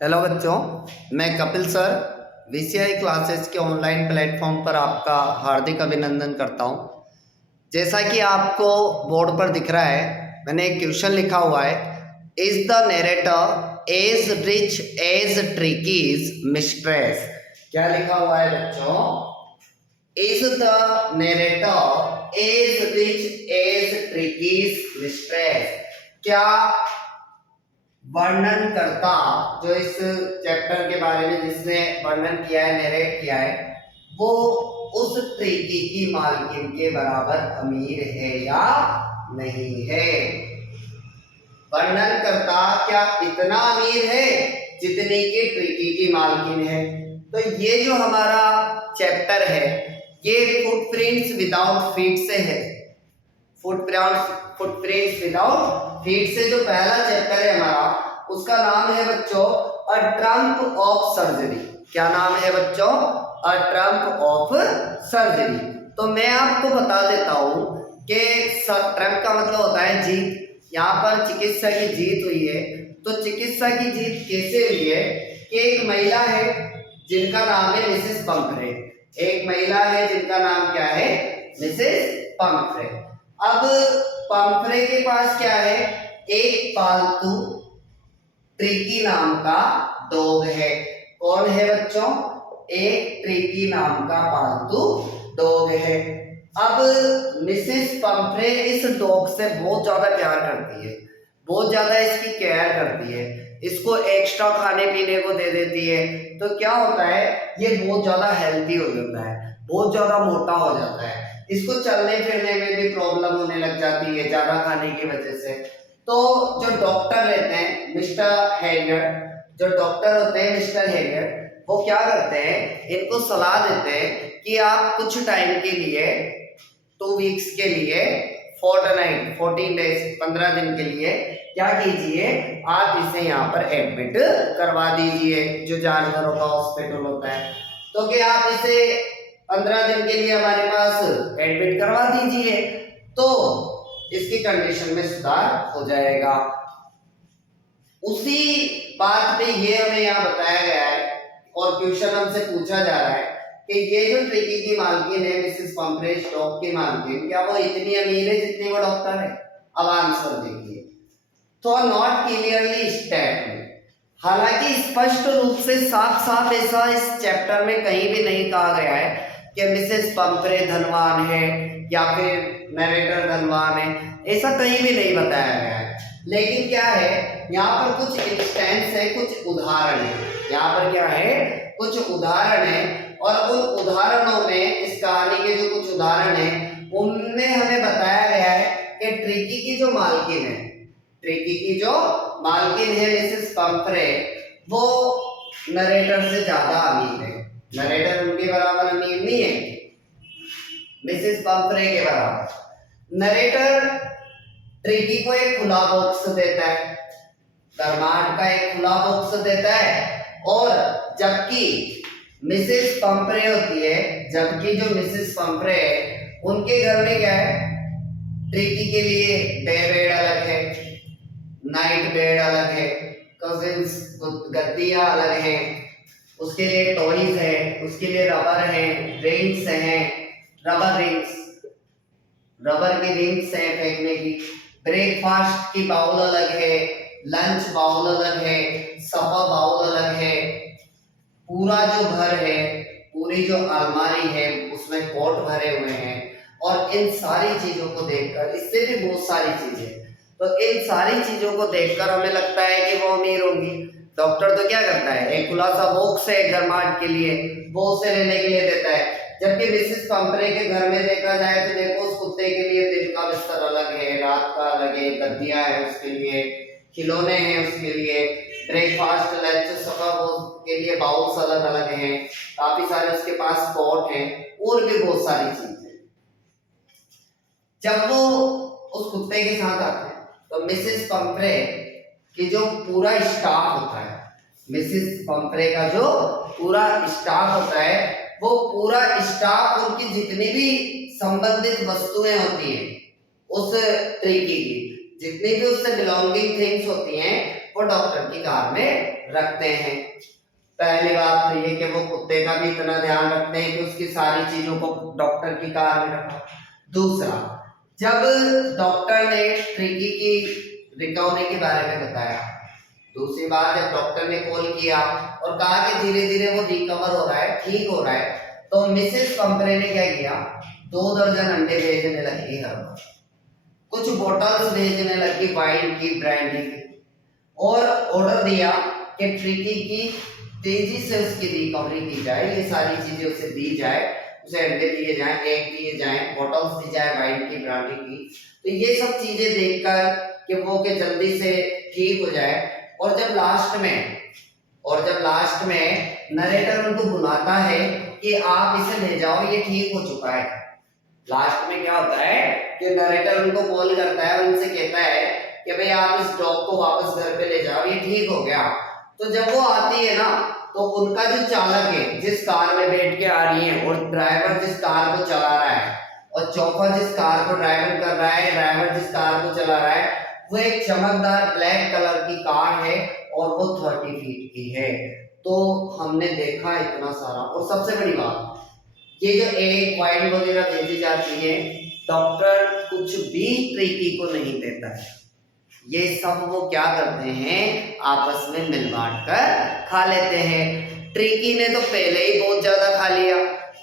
Hello बच्चों, मैं Kapil sir VCI classes के ऑनलाइन प्लेटफॉर्म पर आपका हार्दिक अभिनंदन करता हूं। जैसा कि आपको बोर्ड पर दिख रहा है, मैंने एक क्वेश्चन लिखा हुआ है। Is the narrator as rich as Tricki's mistress? क्या लिखा हुआ है बच्चों? Is the narrator as rich as Tricki's mistress? क्या वर्णनकर्ता जो इस चैप्टर के बारे में जिसने वर्णन किया है, नरेट किया है, वो उस ट्रिकी की मालकिन के बराबर अमीर है या नहीं है? वर्णनकर्ता क्या इतना अमीर है जितने की ट्रिकी की मालकिन है? तो ये जो हमारा चैप्टर है, ये फुटप्रिंट्स विदाउट फीट से है। फुटप्रिंट्स विदाउट फीट से जो पहला चैप्टर है हमारा, उसका नाम है बच्चों अ ट्रम्प ऑफ सर्जरी। क्या नाम है बच्चों? अ ट्रम्प ऑफ सर्जरी। तो मैं आपको बता देता हूं कि ट्रम्प का मतलब होता है जीत। यहाँ पर चिकित्सा की जीत हुई है। तो चिकित्सा की जीत कैसे हुई है कि एक महिला है जिनका नाम है मिसेस पंफ्रे। एक महिला है जिनका नाम क्या है? Mrs Pomfrey. अब पंफ्रे के पास क्या है? एक पालतू ट्रिकी नाम का डॉग है। कौन है बच्चों? एक ट्रिकी नाम का पालतू डॉग है। अब मिसेस पंफ्रे इस डॉग से बहुत ज्यादा प्यार करती है, बहुत ज्यादा इसकी केयर करती है, इसको एक्स्ट्रा खाने पीने को दे देती है। तो क्या होता है, ये बहुत ज्यादा हेल्दी हो जाता है, बहुत ज्यादा मोटा हो जाता है। इसको चलने फिरने में भी प्रॉब्लम होने लग जाती है ज्यादा खाने की वजह से। तो जो डॉक्टर रहते हैं मिस्टर हेगर, जो डॉक्टर होते हैं मिस्टर हेगर, वो क्या करते हैं, इनको सलाह देते हैं कि आप कुछ टाइम के लिए 2 वीक्स के लिए, फोर्टनाइट 14 डेज 15 दिन के लिए क्या कीजिए, आप इसे यहाँ पर एडमिट करवा दीजिए, जो जानवरों का हॉस्पिटल होता है। तो क्या आप इसे 15 दिन के लिए हमारे पास एडमिट करवा दीजिए, तो इसकी कंडीशन में सुधार हो जाएगा। उसी बात पे ये हमें यहाँ बताया गया है और क्वेश्चन हमसे पूछा जा रहा है कि ये जो ट्रिकी की मालकिन है मिसेस पंफ्रे, डॉग की मालकिन, क्या वो इतनी अमीर है जितनी वो डॉक्टर है? अब आंसर देखिए। तो नॉट क्लियरली स्टेट, हालांकि स्पष्ट रूप से साफ साफ ऐसा इस चैप्टर में कहीं भी नहीं कहा गया है कि मिसेस पंफ्रे धनवान है या फिर नरेटर धनवान है, ऐसा कहीं भी नहीं बताया गया है। लेकिन क्या है, यहाँ पर कुछ इंस्टेंस है, कुछ उदाहरण है। यहाँ पर क्या है, कुछ उदाहरण है, और उन उदाहरणों में, इस कहानी के जो कुछ उदाहरण है, उनमें हमें बताया गया है कि ट्रिकी की जो मालकिन है, ट्रिकी की जो मालकिन है मिसेस पंफ्रे, वो नरेटर से ज्यादा अमीर है। नरेटर उनके बराबर अमीर नहीं है, मिसेस पंफ्रे के बराबर। नरेटर ट्रिकी को एक खुला बॉक्स देता है, धर्माट का एक खुला बॉक्स देता है, और जबकि मिसेस पंफ्रे होती है, जबकि जो मिसेस पंफ्रे है उनके घर में क्या है, ट्रिकी के लिए डे बेड अलग है, नाइट बेड अलग है, कजिन्स गद्दियां अलग है, उसके लिए टॉयज है, उसके लिए रबर है, रिंग्स हैं, रबर रिंग्स, रबर की रिंग्स हैं फेंकने की, ब्रेकफास्ट की बाउल अलग है, लंच बाउल अलग है, सफर बाउल अलग है, पूरा जो घर है, पूरी जो अलमारी है उसमें कोट भरे हुए हैं। और इन सारी चीजों को देखकर, इससे भी बहुत सारी चीजें, तो इन सारी चीजों को देखकर हमें लगता है कि वो अमीर होंगी। डॉक्टर तो क्या करता है, एक खुला सा बॉक्स है गरमाट के लिए, वो उसे लेने के लिए देता है। जबकि मिसेस पंफ्रे के घर में देखा जाए तो देखो, उस कुत्ते के लिए दिन का बिस्तर अलग है, रात का अलग है, गद्दियां है उसके लिए, खिलौने हैं उसके लिए, ब्रेकफास्ट लंच सफर के लिए बाउल्स अलग अलग हैं, काफी सारे उसके पास पॉट हैं, और भी बहुत सारी चीजें। जब वो उस कुत्ते के साथ आते हैं तो मिसेस पंफ्रे की जो पूरा स्टाफ होता है, मिसेस पंफ्रे का जो पूरा स्टाफ होता है, वो पूरा स्टाफ, उनकी जितनी भी संबंधित वस्तुएं होती हैं उस ट्रिकी की, जितनी भी उससे बिलोंगिंग थिंग्स होती हैं, वो डॉक्टर की कार में रखते हैं। पहली बात तो ये कि वो कुत्ते का भी इतना ध्यान रखते हैं कि उसकी सारी चीजों को डॉक्टर की कार में रखा। दूसरा, जब डॉक्टर ने ट्रिकी की रिकवरी के बारे में बताया, दूसरी बात जब डॉक्टर ने कॉल किया और कहा कि धीरे धीरे वो रिकवर हो रहा है, ठीक हो रहा है, तो मिसेस पंपरे ने क्या किया, 2 दर्जन अंडे भेजने लगी हर बार, कुछ बोतल्स भेजने लगी वाइन की, ब्रांडी की, और ऑर्डर दिया कि ट्रिकी की तेजी से उसकी रिकवरी की जाए, ये सारी चीजें उसे दी जाए, उसे अंडे दिए जाएं, एग दिए जाएं, बोतल्स दी जाए वाइन की, ब्रांडी की। तो ये सब चीजें देखकर कि वो के जल्दी से ठीक हो जाए। और जब लास्ट में नरेटर उनको बुलाता है कि आप इसे ले जाओ, ये ठीक हो चुका है। लास्ट में क्या होता है कि नरेटर उनको कॉल करता है, उनसे कहता है कि भाई आप इस डॉग को वापस घर पे ले जाओ, ये ठीक हो गया। तो जब वो आती है ना, तो उनका जो चालक है, जिस कार में बैठ के आ रही है, और ड्राइवर जिस कार को चला रहा है, और चौपर जिस कार को ड्राइवर कर रहा है, ड्राइवर जिस कार को चला रहा है, वो एक चमकदार ब्लैक कलर की कार है और वो 30 फीट की है। तो हमने देखा इतना सारा, और सबसे बड़ी बात, ये जो एक वाइन वगैरह भेजी जाती है, डॉक्टर कुछ भी ट्रिकी को नहीं देता है, ये सब वो क्या करते हैं, आपस में मिल बांट कर खा लेते हैं। ट्रिकी ने तो पहले ही बहुत ज्यादा खा लिया,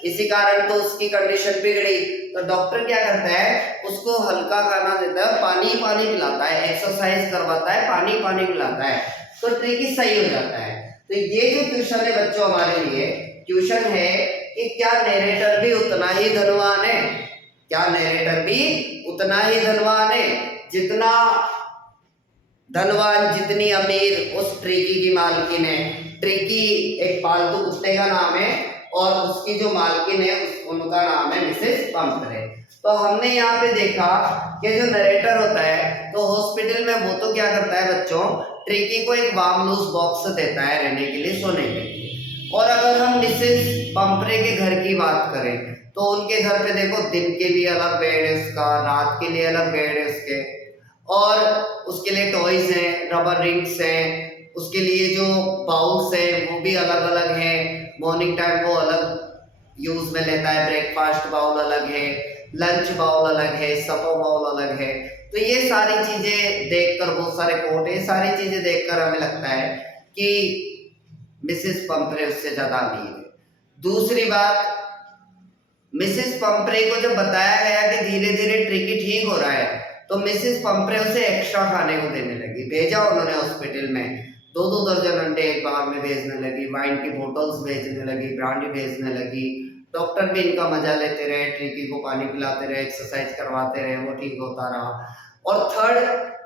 इसी कारण तो उसकी कंडीशन बिगड़ी। तो डॉक्टर क्या करता है, उसको हल्का खाना देता है, पानी पानी पिलाता है, एक्सरसाइज करवाता है, पानी पानी पिलाता है, तो ट्रिकी सही हो जाता है। तो ये जो ट्यूशन है बच्चों, हमारे लिए ट्यूशन है कि क्या नरेटर भी उतना ही धनवान है, क्या नरेटर भी उतना ही धनवान है, जितना धनवान, जितनी अमीर उस ट्रिकी की मालकिन है। ट्रिकी एक पालतू कुत्ते का नाम है और उसकी जो मालकिन है उनका नाम है मिसेस पंपरे। तो हमने यहाँ पे देखा कि जो नरेटर होता है, तो हॉस्पिटल में वो तो क्या करता है बच्चों, ट्रिकी को एक वार्म लूज बॉक्स देता है रहने के लिए, सोने के लिए। और अगर हम मिसेस पंपरे के घर की बात करें, तो उनके घर पे देखो, दिन के लिए अलग बेड है उसका, रात के लिए अलग बेड है उसके, और उसके लिए टॉयज हैं, रबर रिंग्स हैं, उसके लिए जो बाउल्स हैं वो भी अलग अलग हैं, मॉर्निंग टाइम वो अलग यूज में लेता है, ब्रेकफास्ट बाउल अलग है, लंच बाउल अलग है, सपर बाउल अलग है। तो ये सारी चीजें देखकर, बहुत सारे कोट है, सारी चीजें देखकर हमें लगता है कि मिसेस पंपरे उससे ज्यादा अमीर है। दूसरी बात, मिसेस पंपरे को जब बताया गया कि धीरे धीरे ट्रिकी ठीक हो रहा है, तो मिसेस पंपरे उसे एक्स्ट्रा खाने को देने लगी, भेजा उन्होंने हॉस्पिटल में, 2-2 दर्जन अंडे एक बार में भेजने लगी, वाइन की बोतल्स भेजने लगी, ब्रांडी भेजने लगी। डॉक्टर भी इनका मजा लेते रहे, ट्रिकी को पानी पिलाते रहे, एक्सरसाइज करवाते रहे, वो ठीक होता रहा। और थर्ड,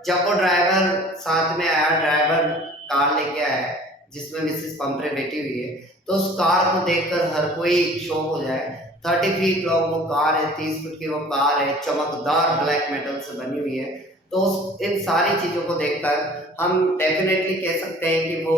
जब वो ड्राइवर साथ में आया, ड्राइवर कार लेके आया जिसमें मिसेस पंपरे बैठी हुई है, तो उस कार को देखकर हर कोई शॉक हो जाए। 30 फीट लॉन्ग वो कार है, 30 फीट की वो कार है, चमकदार ब्लैक मेटल से बनी हुई है। तो इन सारी चीजों को देखकर हम डेफिनेटली कह सकते हैं कि वो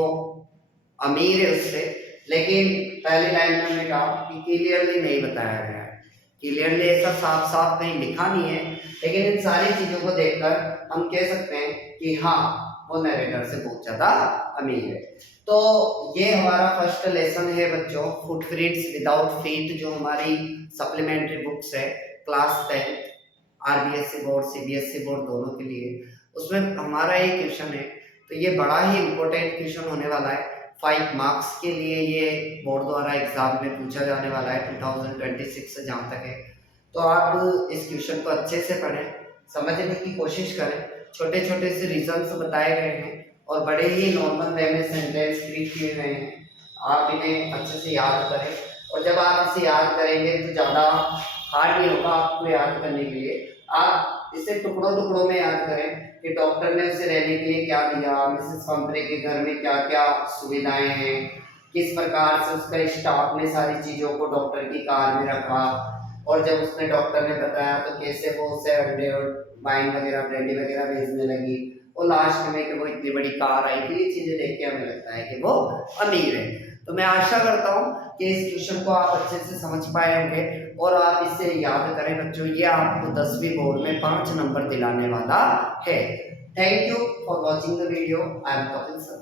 अमीर है उससे। लेकिन पहले टाइम में हमने कहा कि क्लियरली नहीं बताया गया है, क्लियरली ऐसा साफ साफ कहीं लिखा नहीं है, लेकिन इन सारी चीजों को देखकर हम कह सकते हैं कि हाँ, वो नरेटर से बहुत ज्यादा अमीर है। तो ये हमारा फर्स्ट लेसन है बच्चों, फुटप्रिंट्स विदाउट फीट, जो हमारी सप्लीमेंट्री बुक्स है class 10 RBSE board, CBSE board दोनों के लिए। उसमें हमारा ये क्वेश्चन है, तो ये बड़ा ही इंपॉर्टेंट क्वेश्चन होने वाला है, 5 मार्क्स के लिए ये बोर्ड द्वारा एग्जाम में पूछा जाने वाला है 2026 से जहाँ तक है। तो आप इस क्वेश्चन को अच्छे से पढ़ें, समझने की कोशिश करें, छोटे छोटे से रीजंस बताए गए हैं और बड़े ही नॉर्मल वे में सेंटेंस क्रिएट किए गए हैं, आप इन्हें अच्छे से याद करें। और जब आप इसे याद करेंगे तो ज़्यादा हार्ड नहीं होगा आपको याद करने के लिए। आप इसे टुकड़ों टुकड़ों में याद करें कि डॉक्टर ने उसे रहने के लिए क्या दिया, मिसेस पंपरे के घर में क्या क्या सुविधाएं हैं, किस प्रकार से उसका स्टाफ ने सारी चीज़ों को डॉक्टर की कार में रखा, और जब उसने डॉक्टर ने बताया तो कैसे वो उसे अंडे और वाइन वगैरह, ब्रांडी वगैरह भेजने लगी, और लास्ट में कि वो इतनी बड़ी कार आई थी। ये चीज़ें देख के हमें लगता है कि वो अमीर है। तो मैं आशा करता हूँ कि इस क्वेश्चन को आप अच्छे से समझ पाए होंगे और आप इसे याद करें बच्चों। ये आपको 10वीं बोर्ड में 5 नंबर दिलाने वाला है। Thank you for watching the video. I am Kapil sir.